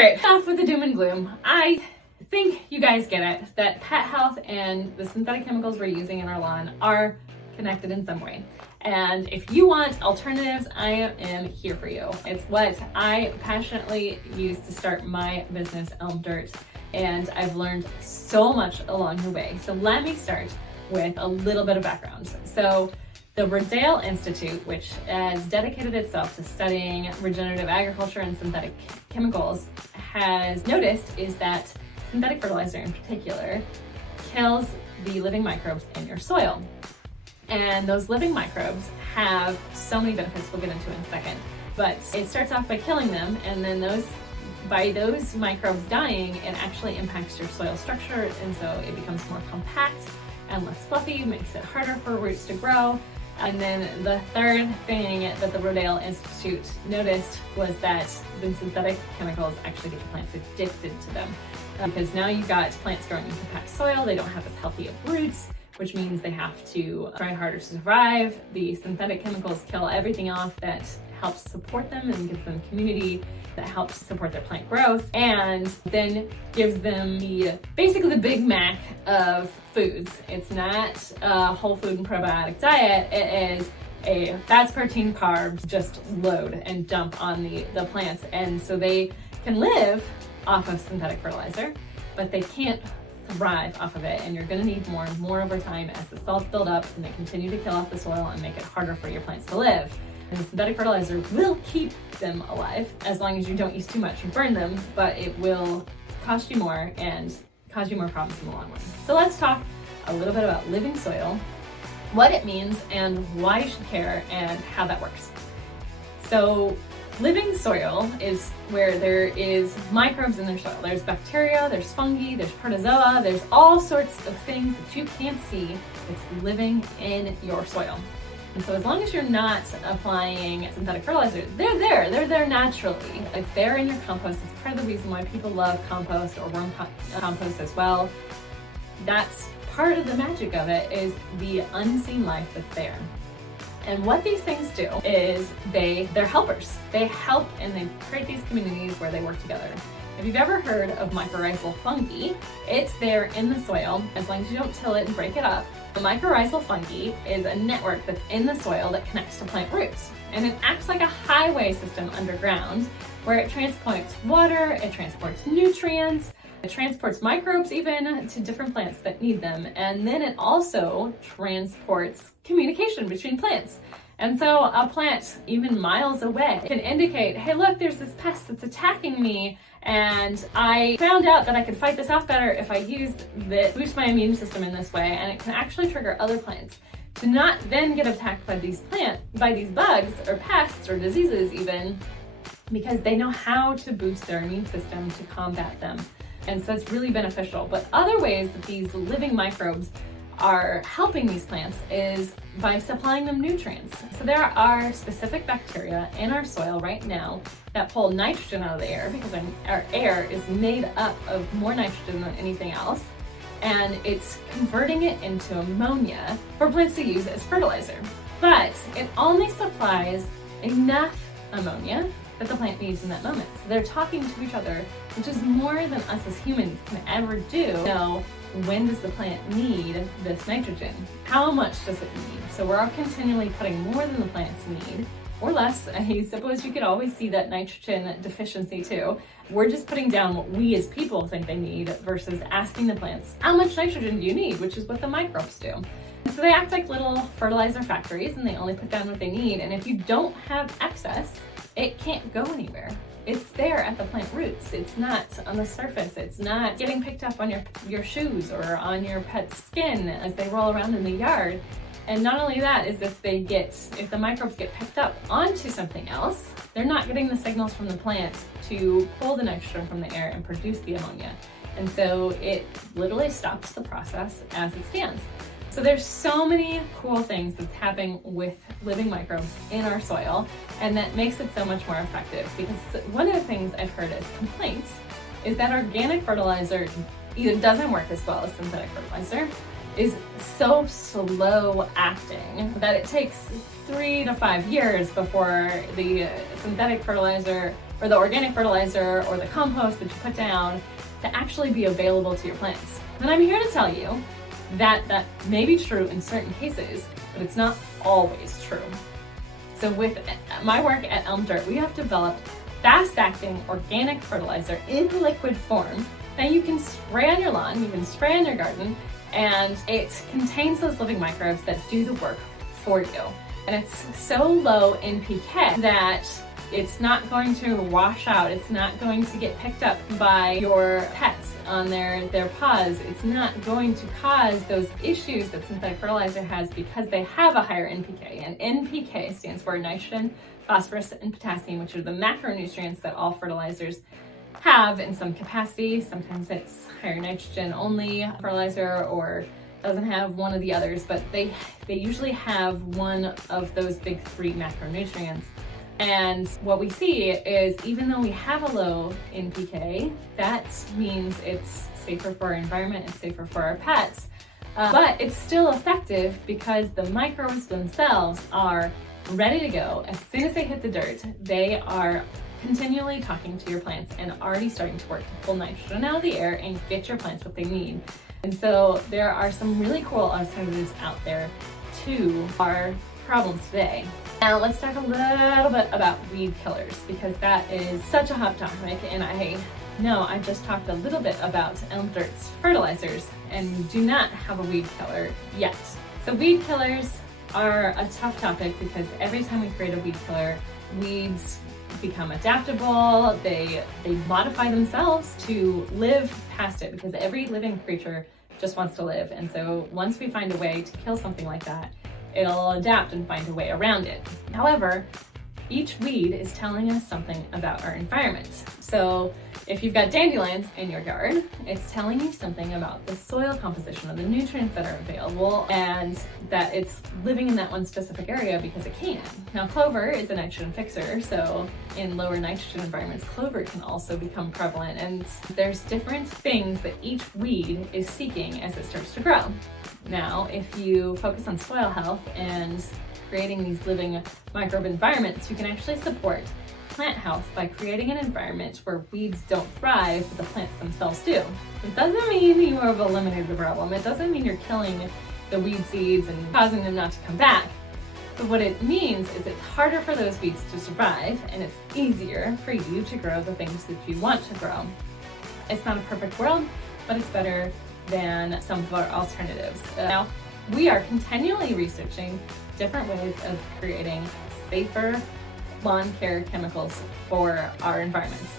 right, off with the doom and gloom. I think you guys get it, that pet health and the synthetic chemicals we're using in our lawn are connected in some way. And if you want alternatives, I am here for you. It's what I passionately use to start my business, Elm Dirt, and I've learned so much along the way. So let me start with a little bit of background. So the Rodale Institute, which has dedicated itself to studying regenerative agriculture and synthetic chemicals, has noticed is that synthetic fertilizer in particular kills the living microbes in your soil. And those living microbes have so many benefits we'll get into in a second. But it starts off by killing them, and then by those microbes dying, it actually impacts your soil structure, and so it becomes more compact and less fluffy, makes it harder for roots to grow. And then the third thing that the Rodale Institute noticed was that the synthetic chemicals actually get plants addicted to them. Because now you've got plants growing in compact soil, they don't have as healthy of roots, which means they have to try harder to survive. The synthetic chemicals kill everything off that helps support them and gives them community that helps support their plant growth, and then gives them basically the Big Mac of foods. It's not a whole food and probiotic diet, it is a fats, protein, carbs, just load and dump on the plants. And so they can live off of synthetic fertilizer, but they can't thrive off of it, and you're going to need more and more over time as the salts build up and they continue to kill off the soil and make it harder for your plants to live. And the synthetic fertilizer will keep them alive as long as you don't use too much or burn them, but it will cost you more and cause you more problems in the long run. So let's talk a little bit about living soil, what it means and why you should care and how that works. So living soil is where there is microbes in their soil. There's bacteria, there's fungi, there's protozoa, there's all sorts of things that you can't see that's living in your soil. And so as long as you're not applying synthetic fertilizer, they're there naturally. It's there in your compost. It's part of the reason why people love compost or worm compost as well. That's part of the magic of it, is the unseen life that's there. And what these things do is they're helpers. They help and they create these communities where they work together. If you've ever heard of mycorrhizal fungi, it's there in the soil as long as you don't till it and break it up. The mycorrhizal fungi is a network that's in the soil that connects to plant roots. And it acts like a highway system underground where it transports water, it transports nutrients, it transports microbes even to different plants that need them. And then it also transports communication between plants. And so a plant, even miles away, can indicate, hey, look, there's this pest that's attacking me, and I found out that I could fight this off better if I used this, boost my immune system in this way, and it can actually trigger other plants to not then get attacked by these bugs or pests or diseases even, because they know how to boost their immune system to combat them. And so it's really beneficial. But other ways that these living microbes are helping these plants is by supplying them nutrients. So there are specific bacteria in our soil right now that pull nitrogen out of the air, because our air is made up of more nitrogen than anything else, and it's converting it into ammonia for plants to use as fertilizer. But it only supplies enough ammonia that the plant needs in that moment. So they're talking to each other, which is more than us as humans can ever do. So when does the plant need this nitrogen? How much does it need? So we're all continually putting more than the plants need, or less. I suppose you could always see that nitrogen deficiency too. We're just putting down what we as people think they need versus asking the plants, how much nitrogen do you need? Which is what the microbes do. So they act like little fertilizer factories, and they only put down what they need. And if you don't have excess, it can't go anywhere. It's there at the plant roots. It's not on the surface. It's not getting picked up on your shoes or on your pet's skin as they roll around in the yard. And not only that, is if the microbes get picked up onto something else, they're not getting the signals from the plant to pull the nitrogen from the air and produce the ammonia. And so it literally stops the process as it stands. So there's so many cool things that's happening with living microbes in our soil, and that makes it so much more effective. Because one of the things I've heard as complaints is that organic fertilizer either doesn't work as well as synthetic fertilizer, is so slow acting that it takes 3 to 5 years before the synthetic fertilizer or the organic fertilizer or the compost that you put down to actually be available to your plants. And I'm here to tell you that that may be true in certain cases, but it's not always true. So with my work at Elm Dirt, we have developed fast-acting organic fertilizer in liquid form that you can spray on your lawn, you can spray on your garden, and it contains those living microbes that do the work for you. And it's so low in NPK that it's not going to wash out, it's not going to get picked up by your pets on their paws. It's not going to cause those issues that synthetic fertilizer has because they have a higher NPK. And NPK stands for nitrogen, phosphorus, and potassium, which are the macronutrients that all fertilizers have in some capacity. Sometimes it's higher nitrogen only fertilizer or doesn't have one of the others, but they usually have one of those big 3 macronutrients. And what we see is even though we have a low NPK, that means it's safer for our environment, it's safer for our pets, but it's still effective because the microbes themselves are ready to go. As soon as they hit the dirt, they are continually talking to your plants and already starting to work to pull nitrogen out of the air and get your plants what they need. And so there are some really cool alternatives out there to our problems today. Now let's talk a little bit about weed killers because that is such a hot topic, and I know I just talked a little bit about Elm Dirt's fertilizers and we do not have a weed killer yet. So weed killers are a tough topic because every time we create a weed killer, weeds become adaptable, they modify themselves to live past it because every living creature just wants to live. And so once we find a way to kill something like that, it'll adapt and find a way around it. However, each weed is telling us something about our environment. So if you've got dandelions in your yard, it's telling you something about the soil composition of the nutrients that are available and that it's living in that one specific area because it can. Now clover is a nitrogen fixer, so in lower nitrogen environments, clover can also become prevalent, and there's different things that each weed is seeking as it starts to grow. Now, if you focus on soil health and creating these living microbe environments, you can actually support plant health by creating an environment where weeds don't thrive, but the plants themselves do. It doesn't mean you have eliminated the problem. It doesn't mean you're killing the weed seeds and causing them not to come back. But what it means is it's harder for those weeds to survive, and it's easier for you to grow the things that you want to grow. It's not a perfect world, but it's better than some of our alternatives. Now, we are continually researching different ways of creating safer lawn care chemicals for our environments.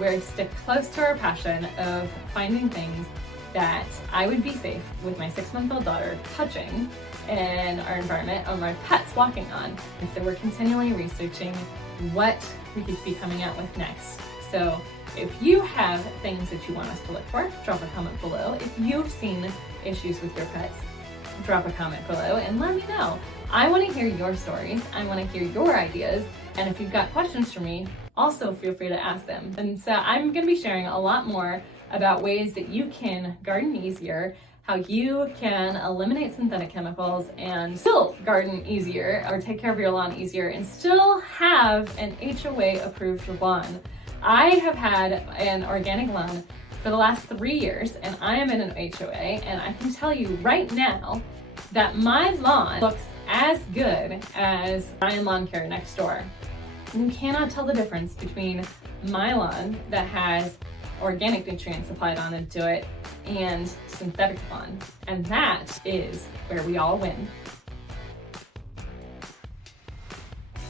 We stick close to our passion of finding things that I would be safe with my 6-month-old daughter touching in our environment or my pets walking on. And so we're continually researching what we could be coming out with next. So if you have things that you want us to look for, drop a comment below. If you've seen issues with your pets, drop a comment below and let me know. I want to hear your stories. I want to hear your ideas. And if you've got questions for me, also feel free to ask them. And so I'm going to be sharing a lot more about ways that you can garden easier, how you can eliminate synthetic chemicals and still garden easier or take care of your lawn easier and still have an HOA approved lawn. I have had an organic lawn for the last 3 years and I am in an HOA, and I can tell you right now that my lawn looks as good as Ryan Lawn Care next door. You cannot tell the difference between my lawn that has organic nutrients applied onto it and synthetic lawn. And that is where we all win.